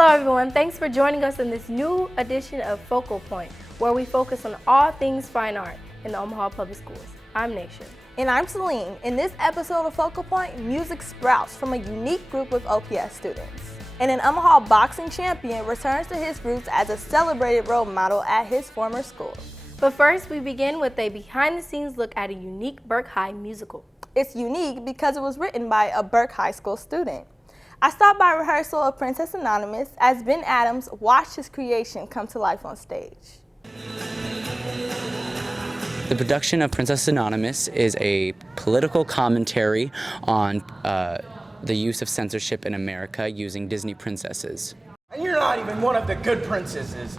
Hello everyone, thanks for joining us in this new edition of Focal Point, where we focus on all things fine art in the Omaha Public Schools. I'm Nation. And I'm Celine. In this episode of Focal Point, music sprouts from a unique group of OPS students. And an Omaha boxing champion returns to his roots as a celebrated role model at his former school. But first, we begin with a behind-the-scenes look at a unique Burke High musical. It's unique because it was written by a Burke High School student. I stopped by rehearsal of Princess Anonymous as Ben Adams watched his creation come to life on stage. The production of Princess Anonymous is a political commentary on the use of censorship in America using Disney princesses. And you're not even one of the good princesses.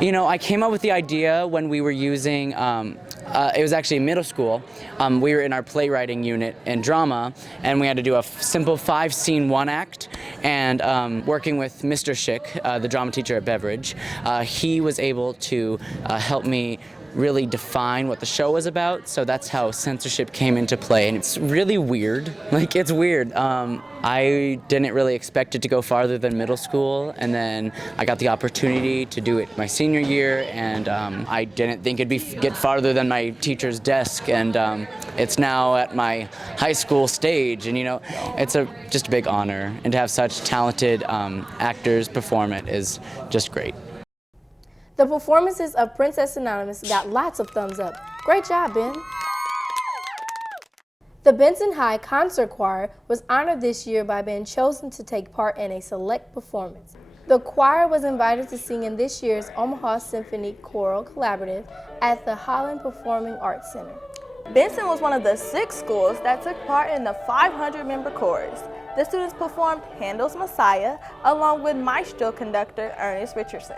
You know, I came up with the idea when we were using, it was actually in middle school. We were in our playwriting unit in drama, and we had to do a simple 5-scene one-act. And working with Mr. Schick, the drama teacher at Beveridge, he was able to help me really define what the show was about, so that's how censorship came into play. And it's really weird. Like, it's weird. I didn't really expect it to go farther than middle school, and then I got the opportunity to do it my senior year, and I didn't think it'd get farther than my teacher's desk, and it's now at my high school stage, and you know, it's just a big honor, and to have such talented actors perform it is just great. The performances of Princess Anonymous got lots of thumbs up. Great job, Ben. The Benson High Concert Choir was honored this year by being chosen to take part in a select performance. The choir was invited to sing in this year's Omaha Symphony Choral Collaborative at the Holland Performing Arts Center. Benson was one of the 6 schools that took part in the 500-member chorus. The students performed Handel's Messiah along with maestro conductor Ernest Richardson.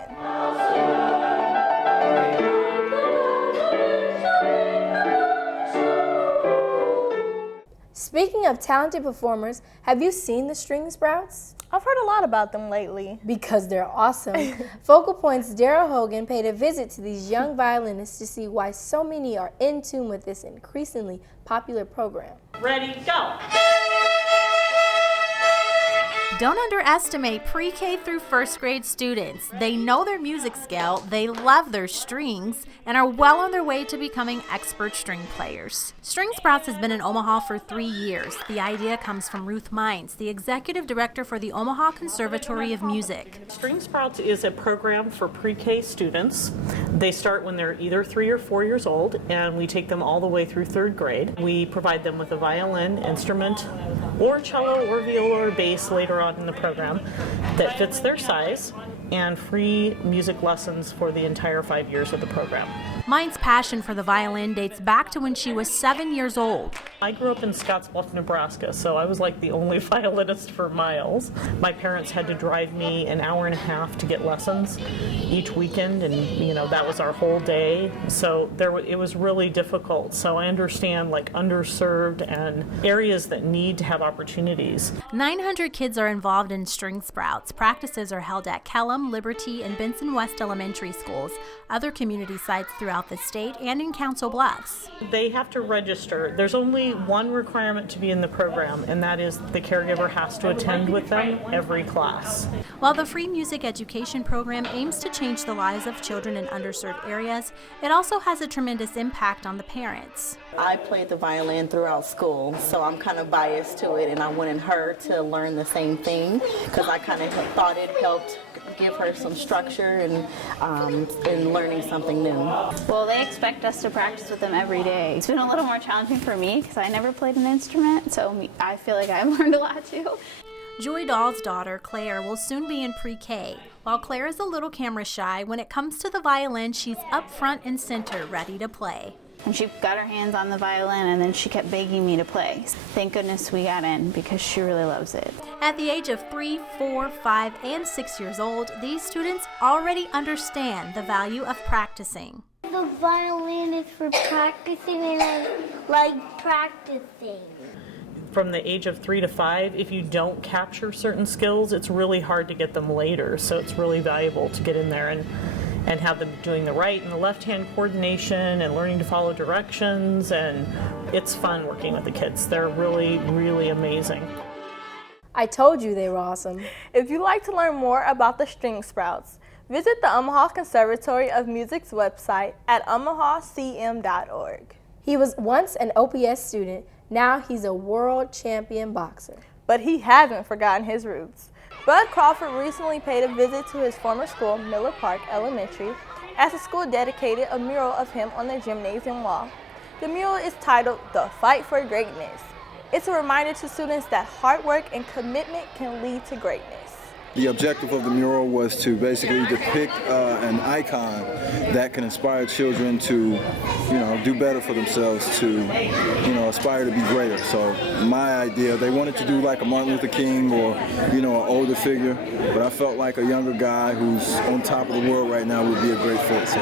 Speaking of talented performers, have you seen the String Sprouts? I've heard a lot about them lately. Because they're awesome. Focal Point's Daryl Hogan paid a visit to these young violinists to see why so many are in tune with this increasingly popular program. Ready, go! Don't underestimate pre-K through first grade students. They know their music scale, they love their strings, and are well on their way to becoming expert string players. String Sprouts has been in Omaha for 3 years. The idea comes from Ruth Mines, the executive director for the Omaha Conservatory of Music. String Sprouts is a program for pre-K students. They start when they're either 3 or 4 years old, and we take them all the way through 3rd grade. We provide them with a violin instrument, or cello, or viola, or bass later on in the program that fits their size, and free music lessons for the entire 5 years of the program. Mine's passion for the violin dates back to when she was 7 years old. I grew up in Scottsbluff, Nebraska, so I was like the only violinist for miles. My parents had to drive me an hour and a half to get lessons each weekend, and you know, that was our whole day. So it was really difficult. So I understand like underserved and areas that need to have opportunities. 900 kids are involved in String Sprouts. Practices are held at Kellam, Liberty, and Benson West elementary schools, other community sites throughout the state, and in Council Bluffs. They have to register. There's only one requirement to be in the program, and that is the caregiver has to attend with them every class. While the free music education program aims to change the lives of children in underserved areas, it also has a tremendous impact on the parents. I played the violin throughout school, so I'm kind of biased to it, and I wanted her to learn the same thing because I kind of thought it helped give her some structure and learning something new. Well, they expect us to practice with them every day. It's been a little more challenging for me because I never played an instrument, so I feel like I've learned a lot too. Joy Dahl's daughter, Claire, will soon be in pre-K. While Claire is a little camera shy, when it comes to the violin, she's up front and center, ready to play. And she got her hands on the violin and then she kept begging me to play. Thank goodness we got in because she really loves it. At the age of 3, 4, 5, and 6 years old, these students already understand the value of practicing. The violin is for practicing and I like practicing. From the age of 3 to 5, if you don't capture certain skills, it's really hard to get them later. So it's really valuable to get in there and have them doing the right and the left hand coordination and learning to follow directions, and it's fun working with the kids. They're really, really amazing. I told you they were awesome. If you'd like to learn more about the String Sprouts, visit the Omaha Conservatory of Music's website at omahacm.org. He was once an OPS student, now he's a world champion boxer. But he hasn't forgotten his roots. Bud Crawford recently paid a visit to his former school, Miller Park Elementary, as the school dedicated a mural of him on their gymnasium wall. The mural is titled "The Fight for Greatness." It's a reminder to students that hard work and commitment can lead to greatness. The objective of the mural was to basically depict an icon that can inspire children to, do better for themselves, to, aspire to be greater. So my idea, they wanted to do like a Martin Luther King or, an older figure, but I felt like a younger guy who's on top of the world right now would be a great fit. So.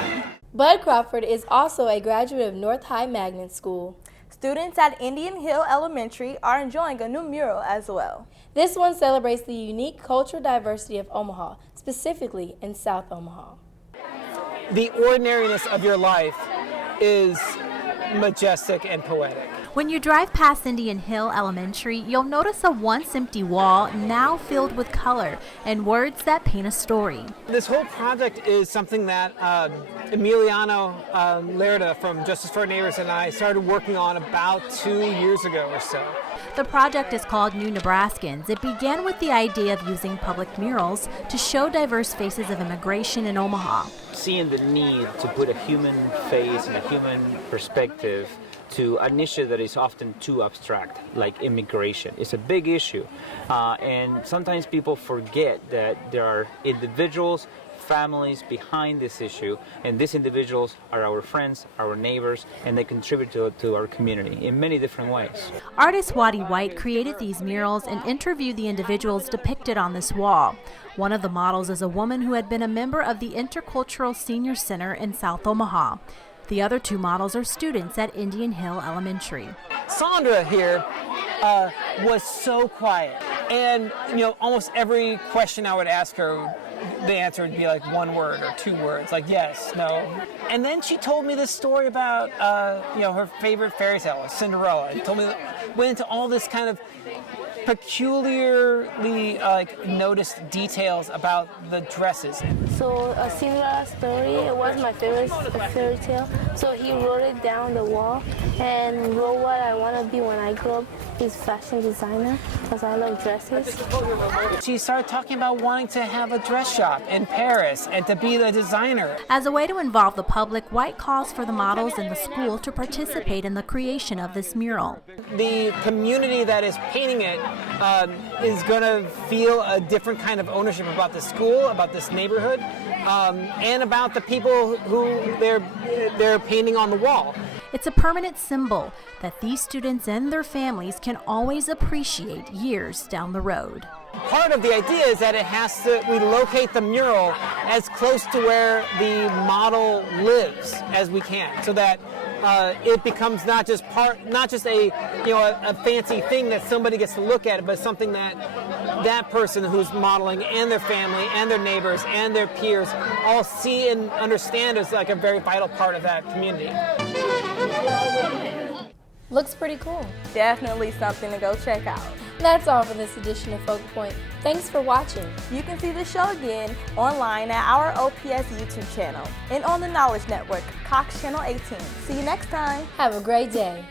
Bud Crawford is also a graduate of North High Magnet School. Students at Indian Hill Elementary are enjoying a new mural as well. This one celebrates the unique cultural diversity of Omaha, specifically in South Omaha. The ordinariness of your life is majestic and poetic. When you drive past Indian Hill Elementary, you'll notice a once empty wall now filled with color and words that paint a story. This whole project is something that Emiliano Lerda from Justice for Our Neighbors and I started working on about 2 years ago or so. The project is called New Nebraskans. It began with the idea of using public murals to show diverse faces of immigration in Omaha. Seeing the need to put a human face and a human perspective to an issue that is often too abstract, like immigration. It's a big issue, and sometimes people forget that there are individuals, families behind this issue, and these individuals are our friends, our neighbors, and they contribute to our community in many different ways. Artist Waddy White created these murals and interviewed the individuals depicted on this wall. One of the models is a woman who had been a member of the Intercultural Senior Center in South Omaha. The other two models are students at Indian Hill Elementary. Sandra here was so quiet, and almost every question I would ask her, the answer would be like one word or 2 words, like yes, no. And then she told me this story about her favorite fairy tale, Cinderella. She told me, went into all this kind of peculiarly noticed details about the dresses. So Cinderella's story was my favorite fairy tale. So he wrote it down on the wall and wrote what I want to be when I grow up is fashion designer because I love dresses. She started talking about wanting to have a dress shop in Paris and to be the designer. As a way to involve the public, White calls for the models in the school to participate in the creation of this mural. The community that is painting it is going to feel a different kind of ownership about the school, about this neighborhood, and about the people who they're painting on the wall. It's a permanent symbol that these students and their families can always appreciate years down the road. Part of the idea is that we locate the mural as close to where the model lives as we can, so that it becomes not just a fancy thing that somebody gets to look at, but something that person who's modeling and their family and their neighbors and their peers all see and understand as like a very vital part of that community. Looks pretty cool. Definitely something to go check out. That's all for this edition of Focal Point. Thanks for watching. You can see the show again online at our OPS YouTube channel and on the Knowledge Network, Cox Channel 18. See you next time. Have a great day.